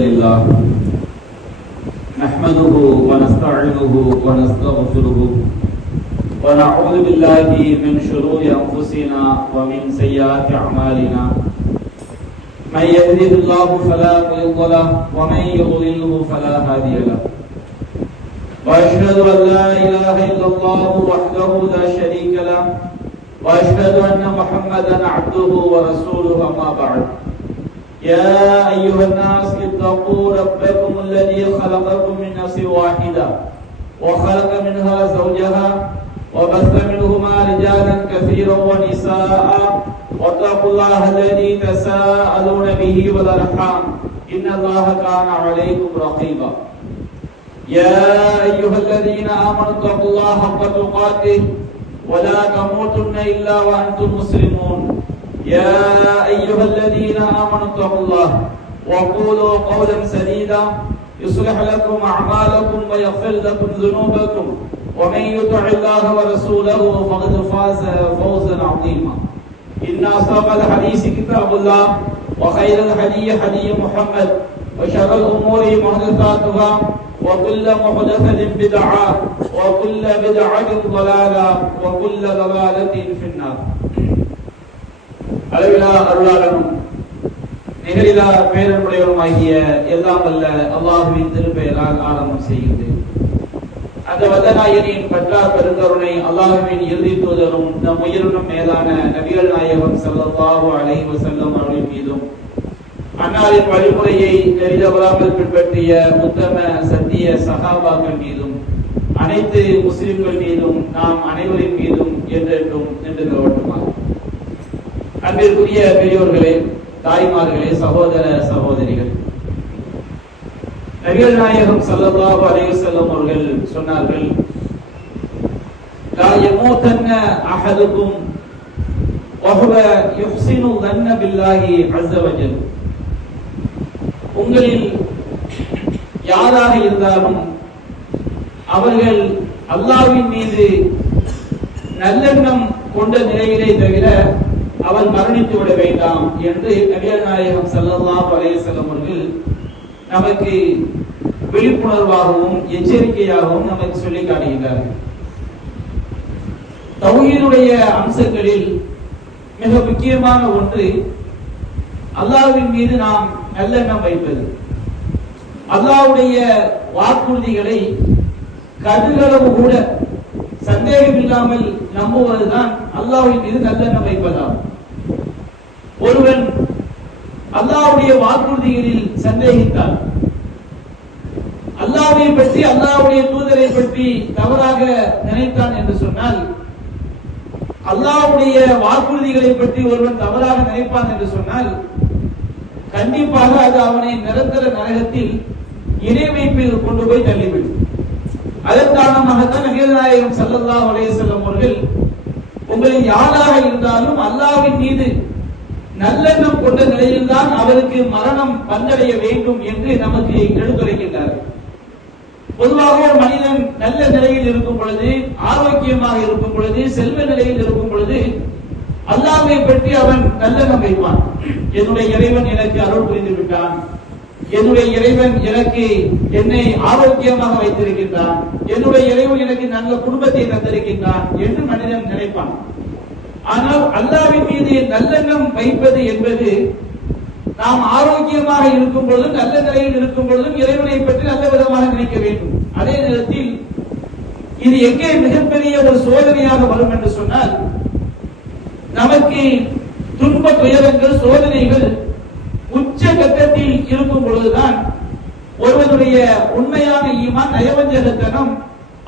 لله نحمده ونستعينه ونستغفره ونعوذ بالله من شرور أنفسنا ومن سيئات أعمالنا من يهده الله فلا مضل له ومن يضلله فلا هادي له وأشهد أن لا إله إلا الله وحده لا شريك له وأشهد أن محمدا عبده ورسوله أما بعد يا أيها الناس اتقوا ربكم الذي خلقكم من نفس واحدة وخلق منها زوجها وبث منهما رجالا كثيرا ونساء واتقوا الله الذي تساءلون به والأرحام إن الله كان عليكم رقيبا يا أيها الذين آمنوا اتقوا الله حق تقاته ولا تموتن إلا وأنتم مسلمون يا أيها الذين آمنوا اتقوا الله وقولوا قولا سديدا يصلح لكم أعمالكم ويغفر لكم ذنوبكم ومن يطع الله ورسوله فقد فاز فوزا عظيما إن أصدق الحديث كتاب الله وخير الهدي هدي محمد وشر الأمور محدثاتها وكل محدثة بدعة وكل بدعة ضلالة وكل ضلالة في النار. அளவிலா அருளாளனும் நிகரிலா பேரன்புடையவருமாகிய எல்லாம் வல்ல அல்லாஹுவின் திருப்பெயரால் ஆரம்பம் செய்கின்றேன். அந்த வல்லநாயகனின் பற்றார் பெருங்கருணை அல்லாஹுவின் இறுதி தூதரும் நம் உயிரினும் மேலான நபிகள் நாயகம் ஸல்லல்லாஹு அலைஹி வஸல்லம் அவர்களின் மீதும் அன்னாரின் வழிமுறையை நெறிதவறாமல் பின்பற்றிய உத்தம சத்திய சஹாபாக்கள் மீதும் அனைத்து முஸ்லிம்கள் மீதும் நாம் அனைவரின் மீதும் என்றென்றும் நின்று நிலவட்டுமாக. அன்பிற்குரிய பெரியோர்களே, தாய்மார்களே, சகோதர சகோதரிகள், நபிகள் நாயகம் ஸல்லல்லாஹு அலைஹி வஸல்லம் அவர்கள் சொன்னார்கள், லா யமூதன்ன அஹதுக்கும் வஹுவ யுஹ்சினு ظن பில்லாஹி அஸ்ஸ வஜல். உங்களில் யாராக இருந்தாலும் அவர்கள் அல்லாஹ்வின் மீது நல்லெண்ணம் கொண்ட நிலையிலே தவிர அவர் மரணித்து விட வேண்டாம் என்று நபிகள் நாயகம் ஸல்லல்லாஹு அலைஹி வஸல்லம் அவர்கள் நமக்கு விழிப்புணர்வாகவும் எச்சரிக்கையாகவும் நமக்கு சொல்லி காட்டுகிறார்கள். தௌஹீதுடைய அம்சங்களில் மிக முக்கியமான ஒன்று அல்லாஹ்வின் மீது நாம் நல்லெண்ணம் வைப்பது. அல்லாஹ்வுடைய வாக்குறுதிகளை கடுகளவு கூட சந்தேகம் இல்லாமல் நம்புவதுதான் அல்லாஹ்வின் மீது நல்லெண்ணம் வைப்பதாகும். ஒருவன் அல்லாஹ்வுடைய வாக்குறுதிகளில் சந்தேகித்தால், அல்லாஹ்வை பற்றி அல்லாஹ்வுடைய தூதரை பற்றி தவறாக நினைத்தான் என்று சொன்னால், அல்லாஹ்வுடைய வாக்குறுதிகளை பற்றி ஒருவன் தவறாக நினைப்பான் என்று சொன்னால் கண்டிப்பாக அது அவனை நிரந்தர நரகத்தில் இணை வைப்பில் கொண்டு போய் தள்ளிவிடும். அதன் காரணமாகத்தான் நபிகள் நாயகம் ஸல்லல்லாஹு அலைஹி வஸல்லம் அவர்கள் உங்களில் யாராக இருந்தாலும் அல்லாஹ்வின் மீது நல்லெண்ணம் கொண்ட நிலையில்தான் அவருக்கு மரணம் வந்தடைய வேண்டும் என்று நமக்கு எடுத்துரைக்கின்றார்கள். பொதுவாக ஒரு மனிதன் நல்ல நிலையில் இருக்கும் பொழுது, ஆரோக்கியமாக இருக்கும் பொழுது, செல்வ நிலையில் இருக்கும் பொழுது அல்லாஹ்வை பற்றி அவன் நல்லெண்ணம் வைப்பான். என்னுடைய இறைவன் எனக்கு அருள் புரிந்து விட்டான், என்னுடைய இறைவன் எனக்கு என்னை ஆரோக்கியமாக வைத்திருக்கின்றான், என்னுடைய இறைவன் எனக்கு நல்ல குடும்பத்தை தந்திருக்கின்றான் என்று மனிதன் நினைப்பான். ஆனால் அல்லாஹ்வின் மீது நல்லெண்ணம் வைப்பது என்பது நாம் ஆரோக்கியமாக இருக்கும் பொழுதும் நல்ல நிலையில் இருக்கும் பொழுதும் இறைவனை பற்றி நல்ல விதமாக நினைக்க வேண்டும். அதே நேரத்தில் இது எங்கே மிகப்பெரிய ஒரு சோதனையாக வரும் என்று சொன்னால், நமக்கு துன்ப துயரங்கள் சோதனைகள் உச்ச கட்டத்தில் இருக்கும் பொழுதுதான் ஒருவனுடைய உண்மையான ஈமான், நயவஞ்சகத்தனம்,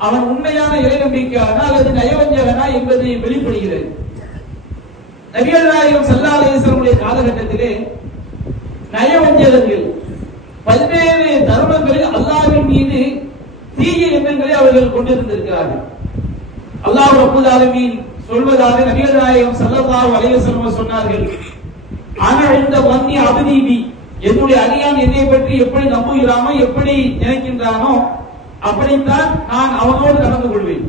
அவன் உண்மையான இறை நம்பிக்கையானா அல்லது நயவஞ்சகனா என்பது வெளிப்படுகிறது. நபிகள் நாயகம் ஸல்லல்லாஹு அலைஹி வஸல்லம் காலகட்டத்திலே நயவஞ்சகர்கள் பல்வேறு தர்மங்களில் அல்லாஹ்வின் மீது தீய எண்ணங்களை அவர்கள் கொண்டிருந்திருக்கிறார்கள். அல்லாஹ் ரப்பல் ஆலமீன் சொல்வதாக நபிகள் நாயகம் ஸல்லல்லாஹு அலைஹி வஸல்லம் சொன்னார்கள், ஆனா இந்த வன்னி அபதீபி, என்னுடைய அடியான் என்னை பற்றி எப்படி நம்புகிறானோ, எப்படி நினைக்கின்றானோ அப்படித்தான் நான் அவனோடு நடந்து கொள்வேன்.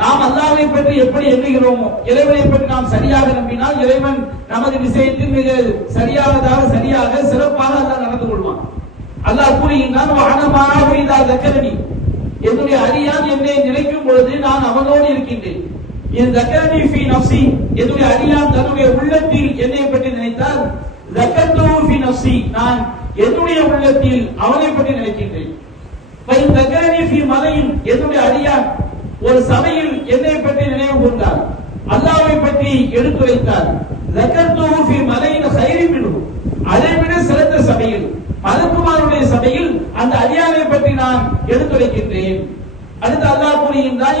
நாம் அல்லாஹ்வை பற்றி எப்படி எண்ணுகிறோமோ, இறைவனை பற்றி நாம் சரியாக நம்பினால் இறைவன் நமது விஷயத்தில் மிக சரியாக சிறப்பாக அல்லாஹ் நடந்து கொள்வான். அல்லாஹ் கூறுகின்றான் என்னுடைய அடியான் என்னை நினைக்கும் பொழுது நான் அவனோடு இருக்கின்றேன். என்னுடைய அடியான் தன்னுடைய உள்ளத்தில் என்னை பற்றி நினைத்தால் நான் என்னுடைய உள்ளத்தில் அவனை பற்றி நினைக்கின்றேன். என்னுடைய அடியான் ஒரு சபையில் என்னை பற்றி நினைவு கூர்ந்தார், அல்லாஹ்வை பற்றி எடுத்துரைத்தார். அதைவிட சிறந்த சபையில் மலக்குமாருடைய சபையில் அந்த அடியானை பற்றி நான் எடுத்துரைக்கின்றேன். அடுத்து அல்லாஹ் கூறுகின்றான்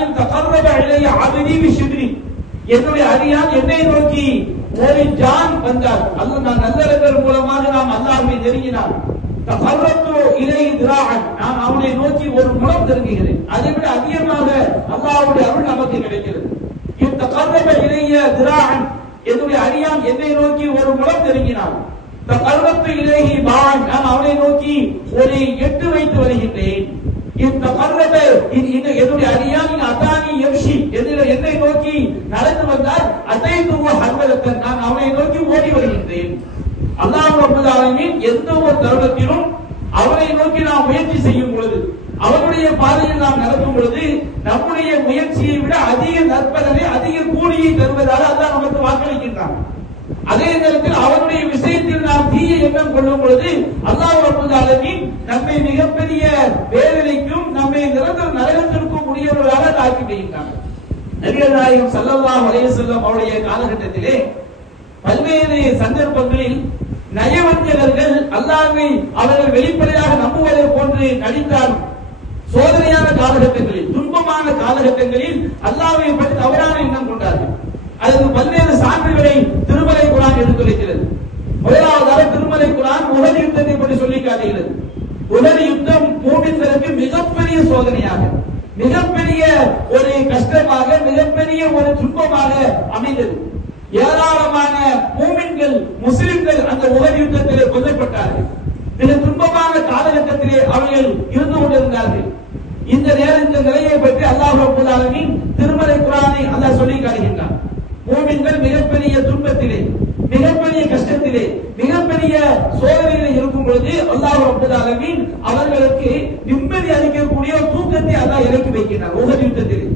என்னுடைய அடியான் என்னை நோக்கி ஒரு ஜான் வந்தார். அல்லாஹ் நான் நல்லறங்கள் மூலமாக நாம் அல்லாஹ்வை நெருங்கினார். நான் அவனை நோக்கி ஒரு முலம் நெருங்குகிறேன். அதை விட அதிகமாக அல்லாஹ்வுடைய அருள் நமக்கு கிடைக்கிறது. என்னுடைய அடியான் என்னை நோக்கி ஒரு முலம் நெருங்கினான். நான் அவனை நோக்கி ஒரு எட்டு வைத்து வருகின்றேன். என்னுடைய அடியானின் அதானி எம்ஷி என்னை நோக்கி நடந்து வந்தால் அதை நான் அவனை நோக்கி ஓடி வருகின்றேன். அல்லாஹ் ரப்பல் ஆலமீன் எந்த ஒரு தருணத்திலும் அவனை நோக்கி நாம் முயற்சி செய்யும் பொழுது, அவனுடைய பாதையில் நாம் நடக்கும் பொழுது நம்முடைய முயற்சியை விட அதிக நற்பலனை அதிக கூலியை தருவதாக அல்லாஹ் நமக்கு வாக்களிக்கின்றான். அதே நேரத்தில் அவனுடைய விஷயத்தில் நாம் தீய எண்ணம் கொள்ளும் பொழுது அல்லாஹ் ரப்பல் ஆலமீன் நம்மை மிகப்பெரிய வேதனைக்கும் நம்மை நிரந்தர நரகத்திற்கும் உரியவர்களாக ஆக்கி விடுகின்றான். நபிகள் நாயகம் ஸல்லல்லாஹு அலைஹி வஸல்லம் அவருடைய காலகட்டத்திலே பல்வேறு சந்தர்ப்பங்களில் நயவஞ்சகர்கள் அல்லாஹ்வை அவர்கள் வெளிப்படையாக நம்புவதை போன்று நடித்தார். சோதனையான காலகட்டங்களில், துன்பமான காலகட்டங்களில் அல்லாஹ்வை பற்றி தவறான எண்ணம் கொண்டார்கள். அதற்கு பல்வேறு சான்றுகளை திருமலை குர்ஆன் எடுத்துரைக்கிறது. முதலாவதாக திருமலை குர்ஆன் உஹத் யுத்தத்தை பற்றி சொல்லி காட்டுகிறது. உஹத் யுத்தம் மூமின்களுக்கு மிகப்பெரிய சோதனையாக, மிகப்பெரிய ஒரு கஷ்டமாக, மிகப்பெரிய ஒரு துன்பமாக அமைந்தது. ஏராளமான மூமின்கள் முஸ்லிம்கள் அந்த உஹத் யுத்தத்திலே கொல்லப்பட்டார்கள். மிக துன்பமான காலகட்டத்திலே அவர்கள் இருந்து கொண்டிருந்தார்கள். இந்த நிலையை பற்றி அல்லாஹ் ரப்பல் ஆலமீன் திருமலை குர்ஆனை அல்லாஹ் சொல்லி காட்டுகின்றான். மூமின்கள் மிகப்பெரிய துன்பத்திலே, மிகப்பெரிய கஷ்டத்திலே, மிகப்பெரிய சோதனையிலே இருக்கும் பொழுது அல்லாஹ் ரப்பல் ஆலமீன் அவர்களுக்கு நிம்மதி அளிக்கக்கூடிய தூக்கத்தை அல்லாஹ் இறக்கி வைக்கிறார். உஹத் யுத்தத்திலே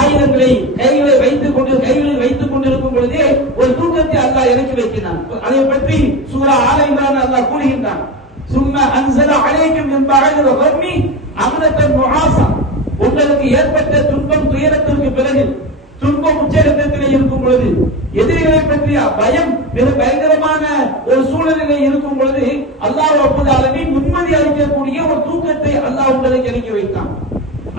ஆயுதங்களை கைகளில் வைத்துக் கொண்டிருக்கும் பொழுதே ஒரு தூக்கத்தை அல்லாஹ் இறக்கி வைக்கிறான். அதை பற்றி சூரா ஆல இம்ரான் அல்லாஹ் கூறுகின்றான். சும்ம அன்ஸல அலைக்கும் மின் பஅதில் கம்மி அம்னத்தன் முஆஸா, உங்களுக்கு ஏற்பட்ட துன்பம் துயரத்திற்கு பிறகு, துன்பம் உச்சகட்டத்திலே இருக்கும் பொழுது, எதிரிகளை பற்றிய பயம் மிக பயங்கரமான ஒரு சூழலிலே இருக்கும் பொழுது அல்லாஹ் ரப்பல் ஆலமீன் நிம்மதி அளிக்கக்கூடிய ஒரு தூக்கத்தை அல்லாஹ் உங்களுக்கு இறக்கி வைத்தான்.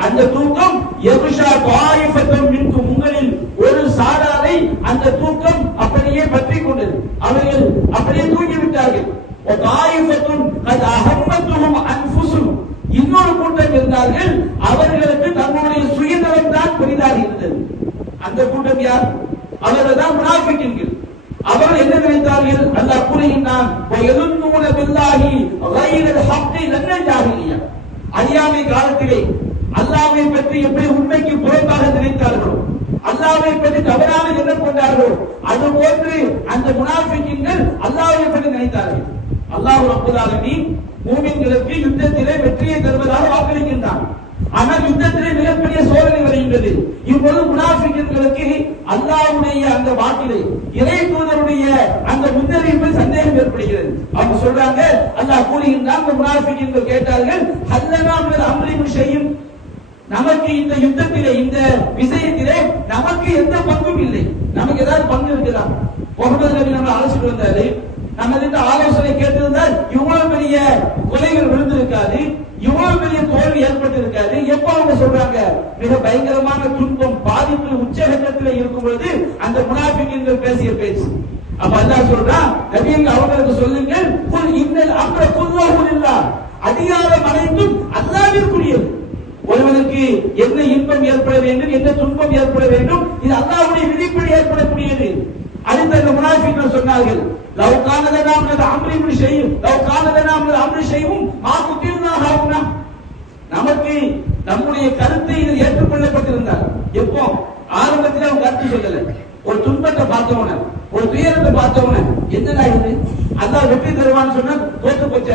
அந்த தூக்கம் யக்ஷா தாயிஃபத்தும் மின்கும், உங்களில் ஒரு சாராரை அந்த தூக்கம் அப்படியே பற்றி கொண்டது. அவர்கள் அப்படியே தூங்கி விட்டார்கள். தாயிஃபத்துன் கத் அஹம்மத்துஹும் அன்ஃபுசுஹும், இன்னொரு கூட்டம் இருந்தார்கள், அவர்களுக்கு தன்னுடைய சுயநலம் தான் பெரிதாக இருந்தது. அந்த கூட்டம் யார்? அவர்கள் தான் முனாஃபிகீன்கள். அவர்கள் என்ன நினைத்தார்கள்? அல்லாஹ் கூறுகின்றான், வயதுன்னூன பில்லாஹி கைரல் ஹக்கி லன்ன ஜாஹிலியா, அறியாமை காலத்திலே அல்லாஹ்வை பற்றி எப்படி உண்மைக்கு புறம்பாக நினைத்தார்களோ, அல்லாஹ்வை பற்றி தவறான எண்ணம் கொண்டார்களோ, அது போன்று அந்த முனாஃபிகீன்கள் அல்லாஹ்வை பற்றி நினைத்தார்கள். அல்லாஹ் ரப்பல் ஆலமீன் மூமின்களுக்கு யுத்தத்திலே வெற்றியை தருவதாக வாக்களிக்கின்றான். ஆனால் யுத்தத்திலே மிகப்பெரிய சோதனை வருகின்றது. இப்பொழுது முனாஃபிகீன்களுக்கு அல்லாஹ்வுடைய அந்த வாக்கிலே, இறை தூதருடைய அந்த முன்னறிவிப்பில் சந்தேகம் ஏற்படுகிறது. அவங்க சொல்றாங்க, அல்லாஹ் கூறுகின்றான், அந்த முனாஃபிகீன்கள் கேட்டார்கள், ஹல்லனா மின் அம்ரின் ஷைஇன், நமக்கு இந்த யுத்தத்திலே, இந்த விஷயத்திலே நமக்கு எந்த பங்கும் இல்லை. நமக்கு ஏதாவது பங்கு இருக்குதா? முகமது நபி நம்ம ஆலோசனை வந்தாரு, நம்ம இந்த ஆலோசனை கேட்டிருந்தால் இவ்வளவு பெரிய கொலைகள் விழுந்திருக்காது, இவ்வளவு பெரிய தோல்வி ஏற்பட்டு இருக்காது. எப்ப அவங்க சொல்றாங்க? மிக பயங்கரமான துன்பம், பாதிப்பு உச்சகட்டத்தில் இருக்கும் பொழுது அந்த முனாஃபிகீன்கள் பேசிய பேச்சு. அப்ப அல்லாஹ் சொல்றான், நபியே அவங்களுக்கு சொல்லுங்கள், குல் இன்னல் அம்ர குல்லாஹு லில்லாஹ், அதிகாரம் அனைத்தும் அல்லாஹ்விற்குரியது. ஒருவனுக்கு என்ன இன்பம் ஏற்பட வேண்டும், என்ன துன்பம் ஏற்பட வேண்டும், இது அல்லாஹ்வுடைய விதிப்படி ஏற்படக்கூடியது. அடுத்த அந்த முனாஃபிகீன்கள் சொன்னார்கள், லவ் கான லனா மின் அம்ரின் ஷைஇன், லவ் கான லனா மின் அம்ரி ஷைஇன் மா குத்தில்னா ஹாவுனா, நமக்கு நம்முடைய கருத்தை இது ஏற்றுக்கொள்ளப்பட்டிருந்தார். எப்போ? ஆரம்பத்தில் அவங்க கருத்து சொல்லல. ஒரு துன்பத்தை பார்த்தவன, ஒரு துயரத்தை பார்த்தவன, என்னடா இது, அல்லாஹ் வெற்றி தருவான்னு சொன்னா தோத்து போச்ச.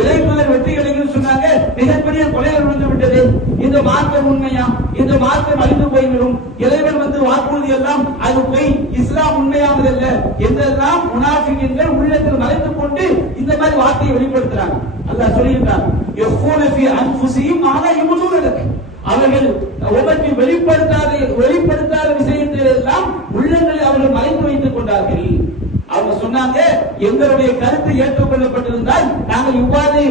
இறைவனர் வெற்றி கிடைக்கும் சொன்னாங்க, மிகப்பெரிய கொலைகள் வந்து விட்டது. இந்த மார்க்கம் உண்மையா? இந்த மார்க்கம் அழிந்து போய்விடும். இறைவன் வாக்குறுதி எல்லாம் அது போய், இஸ்லாம் உண்மையானது அல்ல என்றெல்லாம் முனாஃபிகீன்கள் உள்ளத்தில் மறைத்துக் கொண்டு இந்த மாதிரி வார்த்தையை வெளிப்படுத்துறாங்க. அல்லாஹ் சொல்லியிருக்கான், யஃபூன ஃபீ அன்ஃபுஸிஹிம் மா லா யபதுன லக். அவர்கள் உமக்கு வெளிப்படுத்தாத விஷயத்தை எல்லாம் உள்ளங்களில் அவர்கள் மறைத்து வைத்துக் கொண்டார்கள். அவங்க சொன்னாங்க, எங்களுடைய கருத்து ஏற்றுக்கொள்ளப்பட்டிருந்தால் நாங்கள் இவ்வாறு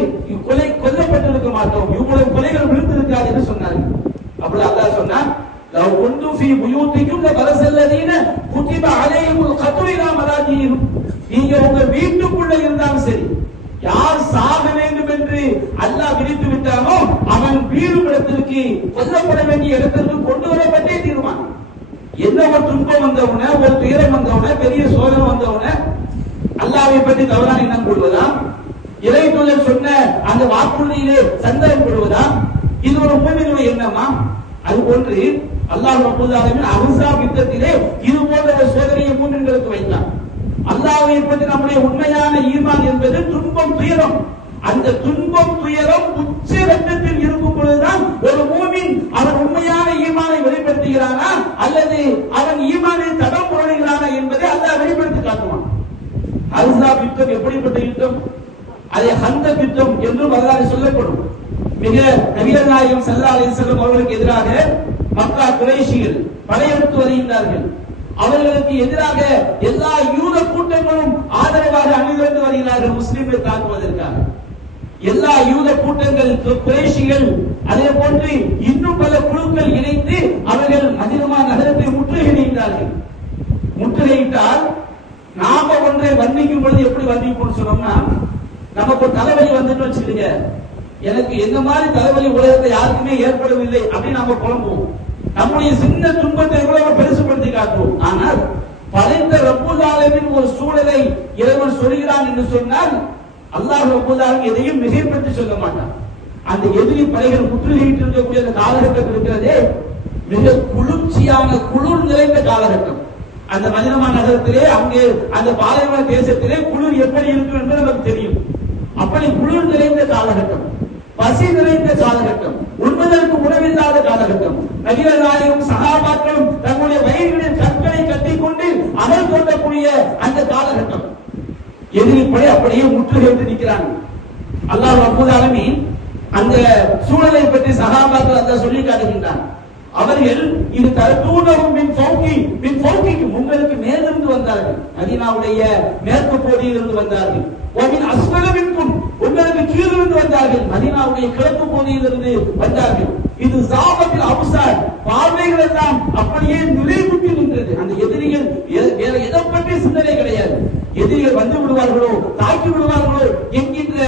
கொல்லப்பட்டிருக்க மாட்டோம், இவ்வளவு கொலைகள் விழுந்திருக்காது என்று சொன்னார்கள். அப்படி அல்லாஹ் சொன்னான், லவ் குன்து ஃபீ புயூதிக்கும் லபரஸல்லதீன குதிப அலைஹிமுல் கத்லு இலா மலாஜிஹிம். நீங்க உங்க வீட்டுக்குள்ள இருந்தாலும் சரி, யார் சாக வேண்டும் என்று அல்லாஹ் விதித்து விட்டானோ அவன் வீடும் இடத்திற்கு, கொல்லப்பட வேண்டிய இடத்திற்கு கொண்டு வரப்பட்டே தீருவான். என்ன ஒரு துன்பம் வந்தவுடனே, ஒரு துயரம் வந்தவுடனே, பெரிய சோதனை வந்தவுடனே அல்லாஹ்வை பற்றி தவறான எண்ணம் கொள்வதா? இறை தூதர் சொன்ன அந்த வாக்குறுதியிலே சந்தேகம் கொள்வதா? இது ஒரு மூமினுடைய எண்ணமா? அது போன்று அல்லாஹ் ரப்பல் ஆலமீன் அஹ்ஸாப் யுத்தத்திலே இது போன்ற ஒரு சோதனையை மூமின்களுக்கு வைத்தான். அல்லாஹ்வை பற்றி நம்முடைய உண்மையான ஈமான் என்பது துன்பம், துயரம். அந்த துன்பம், துயரம் உச்ச கட்டத்தில் இருக்கும் பொழுதுதான் ஒரு மூமின் அவன் உண்மையான ஈமானை வெளிப்படுத்துகிறானா அல்லது அவன் ஈமானை தடம் போடுகிறானா என்பதை அல்லாஹ் வெளிப்படுத்தி காட்டுவான். அஹ்ஸாப் யுத்தம் எப்படிப்பட்ட யுத்தம்? அதை ஹந்தக் யுத்தம் என்று வரலாறு சொல்லப்படும். மிக நபிகள் நாயகம் ஸல்லல்லாஹு அலைஹி வஸல்லம் அவர்களுக்கு எதிராக மக்கா குறைஷிகள் படையெடுத்து வருகின்றார்கள். அவர்களுக்கு எதிராக எல்லா யூத கூட்டங்களும் ஆதரவாக அணிதிரண்டு வருகிறார்கள் முஸ்லிம்களை தாக்குவதற்காக. எல்லா யூத கூட்டங்கள், குறைஷிகள், அதே போன்று இன்னும் பல குழுக்கள் இணைந்து அவர்கள் மதீனா நகரத்தை முற்றுகையிடுகிறார்கள். முற்றுகையிட்டால் நாம ஒன்றை வர்ணிக்கும் பொழுது எப்படி வர்ணிப்போம் சொன்னோம்னா, நமக்கு தலைவலி வந்துட்டு வச்சுக்கிடுங்க, எனக்கு எந்த மாதிரி தலைவலி உலகத்தை யாருக்குமே ஏற்படவில்லை அப்படின்னு நாம புலம்புவோம். நம்முடைய சின்ன துன்பத்தை எவ்வளவு பெருசுபடுத்தி காட்டுவோம். ஆனால் படைத்த ரப்பல் ஆலமீன் ஒரு சூழலை இறைவன் சொல்கிறான் என்று சொன்னால் அல்லாஹ் ரப்பல் ஆலமீன் எதையும் மிகைப்படுத்தி சொல்ல மாட்டான். அந்த எதிரி படைகள் முற்றுகையிட்டு இருக்கக்கூடிய அந்த காலகட்டம் இருக்கிறதே, மிக குளிர்ச்சியான, குளிர் நிறைந்த காலகட்டம். அந்த மதீனா நகரத்திலே, அங்கே அந்த பாலைவன தேசத்திலே குளிர் எப்படி இருக்கும் என்று நமக்கு தெரியும். அப்படி குளிர் நிறைந்த காலகட்டம், பசி நிறைந்த காலகட்டம், உண்பதற்கு உணவில்லாத காலகட்டம். நபிகள் நாயகம் சஹாபாக்களும் தங்களுடைய வயிறுகளில் கற்களை கட்டிக்கொண்டு அமல் கொள்ளக்கூடிய அந்த காலகட்டம். எதிரி படை அப்படியே முற்றுகையிட்டு நிற்கிறாங்க. அல்லாஹ் ரப்பல் ஆலமீன் அந்த சூழலை பற்றி சஹாபாக்கள் அல்லாஹ் சொல்லி காட்டுகின்றான். அவர்கள் இது தரத்தூனவும் மின் ஃபௌகிக்கும், உங்களுக்கு மேலிருந்து வந்தார்கள், மதீனாவுடைய மேற்கு பகுதியிலிருந்து வந்தார்கள். வமின் அஸ்ஃபல மின்கும், உங்களுக்கு கீழிருந்து வந்தார்கள், மதீனாவுடைய கிழக்கு பகுதியிலிருந்து வந்தார்கள். இது ஜாபத்தில் அப்சார், பார்வைகள் எல்லாம் அப்படியே நிலைகுட்டி நின்றது. அந்த எதிரிகள் வேற எதை பற்றி சிந்தனை கிடையாது. எதிரிகள் வந்து விடுவார்களோ, தாக்கி விடுவார்களோ என்கின்ற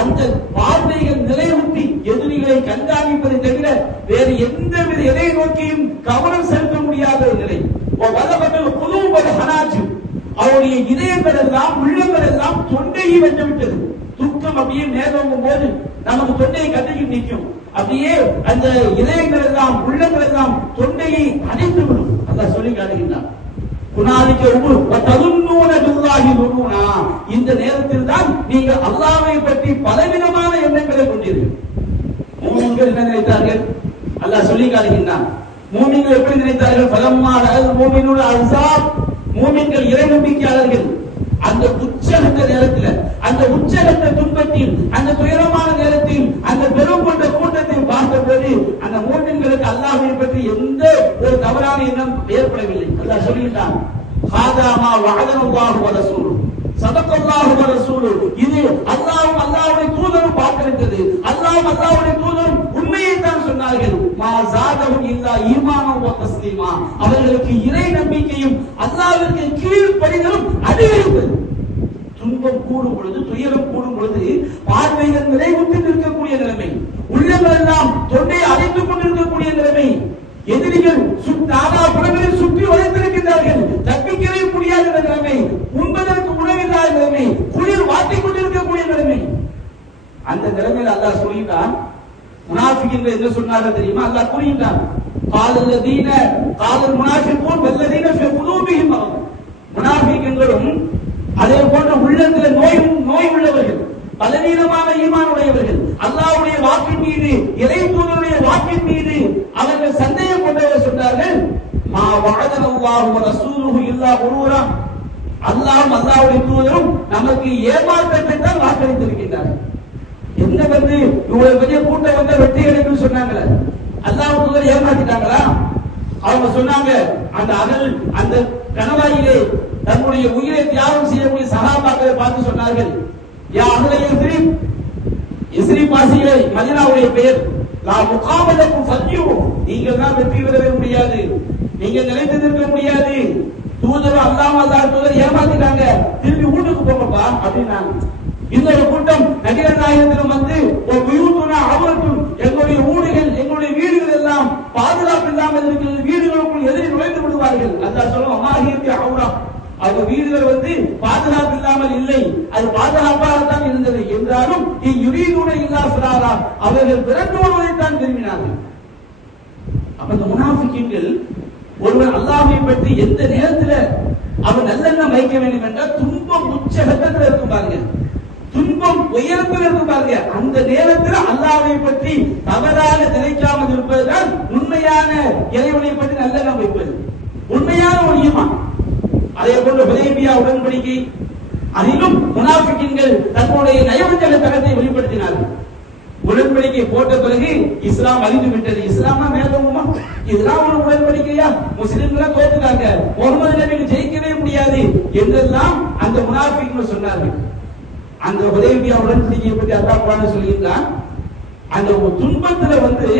அந்த பார்வைகள் நிலையுற்றி எதிரிகளை கண்காணிப்பதை தவிர வேறு எந்தவித எதை நோக்கியும் கவனம் செலுத்த முடியாத ஒரு நிலை. அவருடைய இதயங்கள் எல்லாம், உள்ளங்கள் எல்லாம் தொண்டையை வென்று விட்டது. துக்கம் அப்படியே மேலோங்கும் போது நமக்கு தொண்டையை கட்டிக்கிட்டு நிற்கும். அப்படியே அந்த இதயங்கள் எல்லாம், உள்ளங்கள் எல்லாம் தொண்டையை அடைத்து விடும். அல்லாஹ் சொல்லி காட்டுகின்றான். இந்த நேரத்தில் தான் நீங்கள் அல்லாஹ்வை பற்றி பலவிதமான எண்ணங்களை கொண்டீர்கள். மூமின்கள் என்ன நினைத்தார்கள்? அல்லாஹ் சொல்லி காட்டுகின்றான். மூமின்கள் எப்படி நினைத்தார்கள்? ஃபலம்மா ரஅல் மூமினூன அஹ்ஸாப், மூமின்கள் இறை நம்பிக்கையாளர்கள் அந்த உச்சகட்ட நேரத்தில், அந்த உச்சகட்ட துன்பத்தில், அந்த துயரமான நேரத்தில், அந்த பெரும் கொண்ட கூட்டத்தில் பார்த்தபோது அந்த மூமின்களுக்கு அல்லாஹ்வை பற்றி எந்த ஒரு தவறான எண்ணம் ஏற்படவில்லை. அல்லாஹ் சொல்லிட்டான், ஹாதாமா வஅதல்லாஹு வ ரசூலுஹு ஸதகல்லாஹு வ ரசூலுஹு. இது அல்லாஹ்வும் அல்லாஹ்வுடைய தூதரும் பார்க்கிறது. அல்லாஹ்வும் அல்லாஹ்வுடைய தூதரும் உண்மையை தான் சொன்னார்கள். மா ஜாதஹும் இல்லா ஈமானன் வ தஸ்லீமா. அவர்களுக்கு இறை நம்பிக்கையும் அல்லாஹ்விற்கு கீழ்ப்படிதலும் அதிகரித்தது. துன்பம் கூடும் பொழுது, துயரம் கூடும் பொழுது பார்வைகள் நிறைவுற்று நிற்கக்கூடிய நிலைமை, உள்ளங்கள் எல்லாம் தொண்டையை அடைத்துக் கொண்டிருக்கக்கூடிய நிலைமை, எதிரிகள் நாலா புறங்களில் சுற்றி வளைத்திருக்கின்றார்கள், தப்பிக்கவே முடியாத நிலைமை, உண்பதற்கு உணவில்லாத நிலைமை, குளிர் வாட்டிக் கொண்டிருக்கக்கூடிய நிலைமை. அந்த நிலைமையில் அல்லாஹ் சொல்லிட்டான். முனாஃபிகீன்கள் என்ன சொன்னார்கள் தெரியுமா? அல்லாஹ் கூறிட்டான், காலல் முனாஃபிகூன் வல்லதீன ஃபீ குலூபிஹிம் மரத். முனாஃபிகீன்களும் அதே போன்ற உள்ளத்தில் நோய் உள்ளவர்கள், பலவீனமான ஈமான் உடையவர்கள், அல்லாஹ்வுடைய வாக்கின் மீது, இறை தூதருடைய வாக்கின் மீது அவர்கள் சந்தேகம் கொண்டவர் சொன்னார்கள், மா வஅதன அல்லாஹு வ ரசூலுஹு இல்லா குரூரா, அல்லாஹ்வும் அல்லாஹ்வுடைய தூதரும் நமக்கு ஏமாற்றத்தை தான் வாக்களித்திருக்கின்றார்கள். என்ன வந்து இவ்வளவு பெரிய கூட்டம் வந்து வெற்றி கிடைக்கும் சொன்னாங்களே, அல்லாஹ் தூதர் ஏமாத்திட்டாங்களா? அவங்க சொன்னாங்க, அந்த கணவாயிலே தன்னுடைய உயிரை தியாகம் செய்யக்கூடிய சஹாபாக்களை பார்த்து சொன்னார்கள், யா அஹ்ல யஸ்ரிப் வாசிகளே, மதீனாவுடைய பெயர், லா முகாமலக்கும் ஃபத்யு, நீங்கள் தான் வெற்றி பெறவே முடியாது, நீங்க நிலைத்திருக்க முடியாது, தூதர் அல்லாஹ் தூதர் ஏமாத்திட்டாங்க, திரும்பி வீட்டுக்கு போங்கப்பா அப்படின்னாங்க. இந்த கூட்டம் நபிகள் நாயகத்திடம் வந்து, ஒரு புயூத்துனா அவருக்கும், எங்களுடைய ஊடுகள், எங்களுடைய வீடுகள் எல்லாம் பாதுகாப்பு இல்லாமல் இருக்கிறது, வீடுகளுக்குள் எதிரி நுழைந்து விடுவார்கள். அல்லாஹ் சொல்லும், அமாஹியத்தி அவுரா, அவங்க வீடுகள் வந்து பாதுகாப்பு இல்லாமல் இல்லை, அது பாதுகாப்பாகத்தான் இருந்தது என்றாலும் யுரீதுன இல்லா ஃபிராரா, அவர்கள் விரண்டு வருவதைத்தான் விரும்பினார்கள். அப்ப இந்த முனாஃபிக்கீன்கள், ஒருவர் அல்லாஹ்வை பற்றி எந்த நேரத்தில் அவர் நல்லெண்ணம் வைக்க வேண்டும் என்றால், துன்பம் உச்ச கட்டத்தில் இருக்கும் பாருங்க, துன்பம் உயரத்தில் இருக்கும் பாருங்க, அந்த நேரத்தில் அல்லாஹ்வை பற்றி தவறாக நினைக்காமல் இருப்பதுதான் உண்மையான இறைவனை பற்றி நல்லெண்ணம் வைப்பது, உண்மையான ஒரு ஈமான். அதே போன்று ஹுதைபியா உடன்படிக்கை, அதிலும் முனாஃபிக்கீன்கள் தன்னுடைய நயவஞ்சக தரத்தை வெளிப்படுத்தினார்கள். உடன்படிக்கை போட்ட பிறகு இஸ்லாம் அழிந்து விட்டது, இஸ்லாமா மேலோங்குமா, இதெல்லாம் ஒரு உடன்படிக்கையா, முஸ்லிம்களா தோத்துட்டாங்க, முகமது நபிக்கு ஜெயிக்கவே முடியாது என்றெல்லாம் அந்த முனாஃபிக்கீன்கள் சொன்னார்கள். அந்த ஹுதைபியா உடன்படிக்கையை பற்றி அல்லாஹ் குர்ஆனில் சொல்லியிருந்தான், அந்த துன்பத்துல வந்து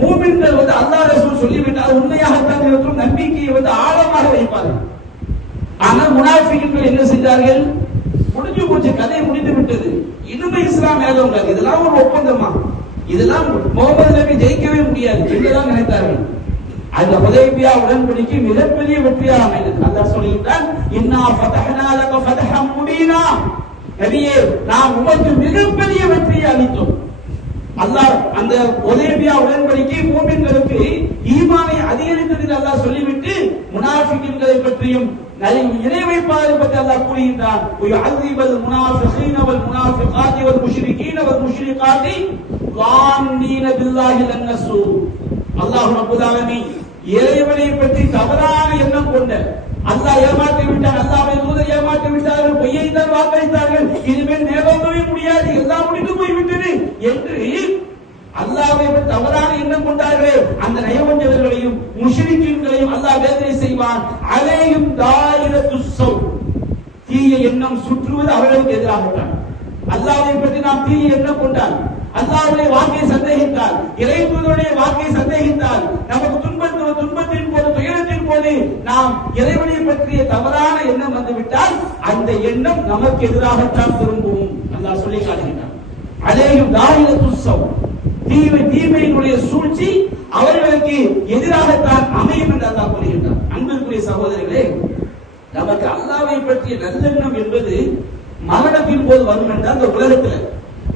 மூமின்கள் வந்து அல்லாஹ் ரசூல் சொல்லிவிட்டால் உண்மையாகத்தான் இருக்கும் நம்பிக்கையை வந்து ஆழமாக வைப்பார்கள். ஆனால் முனாஃபிக்கீன்கள் என்ன செஞ்சார்கள், முடிஞ்சு போச்சு, கதை முடிந்து விட்டது, இனிமே இஸ்லாம் மேலோங்காது, இதெல்லாம் ஒரு ஒப்பந்தமா, இதெல்லாம் முகமது நபி ஜெயிக்கவே முடியாது என்றுதான் நினைத்தார்கள். அந்த ஹுதைபியா உடன்படிக்கை மிகப்பெரிய வெற்றியாக அமைந்தது. அல்லாஹ் சொல்லிவிட்டான், இன்னா ஃபதஹ்னா லக ஃபதஹம் முபீனா, நபியே நாம் உமக்கு மிகப்பெரிய வெற்றியை அளித்தோம். அல்லாஹ் அந்த ஹுதைபியா உடன்படிக்கை மூமின்களுக்கு ஈமானை அதிகரித்ததில் அல்லாஹ் சொல்லிவிட்டு முனாஃபிக்கீன்களை பற்றியும் இணை வைப்பாளரை பற்றி அல்லாஹ் கூறுகின்றான், யுஅذிபல் முனாஃபிகீன வல் முனாஃபிகாத்தி வல் முஷ்ரிகீன வல் முஷ்ரிகாத்தி ظانين بالله لنسو. அல்லாஹ் ரப்பல் ஆலமீன் இறைவனை பற்றி தவறான எண்ணம் கொண்ட, அல்லாஹ் ஏமாற்றி விட்டான், அல்லாஹ்வை தூதர் ஏமாற்றி விட்டார்கள், பொய்யை தான் வாக்களித்தார்கள், இனிமேல் நேரவே முடியாது, எல்லாம் முடிந்து போய்விட்டது என்று அல்லாஹ்வை பற்றி தவறான எண்ணம் கொண்டார்களே, அந்த நயவஞ்சகர்களையும் முஷ்ரிக்கீன்களையும் அல்லாஹ் வேதனை செய்வான். அலைஹிம் தாயிரத்துஸ் ஸௌ, தீய எண்ணம் சுற்றுவது அவர்களுக்கு எதிராகத்தான். அல்லாஹ்வை பற்றி நாம் தீய எண்ணம் கொண்டால், அல்லாஹ்வுடைய வாக்கை சந்தேகித்தால், இறை தூதருடைய வாக்கை சந்தேகித்தால், நமக்கு துன்பத்தின் போது, துயரத்தின் போது நாம் இறைவனை பற்றிய தவறான எண்ணம் வந்துவிட்டால் அந்த எண்ணம் நமக்கு எதிராகத்தான் திரும்பும். அல்லாஹ் சொல்லி காட்டுகின்றான், அலைஹிம் தாயிரத்துஸ் ஸௌ, தீமையினுடைய சூழ்ச்சி அவர்களுக்கு எதிராகத்தான் அமையும் என்று அல்லாஹ் கூறுகின்றான். அன்பிற்குரிய சகோதரர்களே, நமக்கு அல்லாஹ்வை பற்றிய நல்லெண்ணம் என்பது மரணத்தின் போது வரும் என்றால், அந்த உலகத்தில்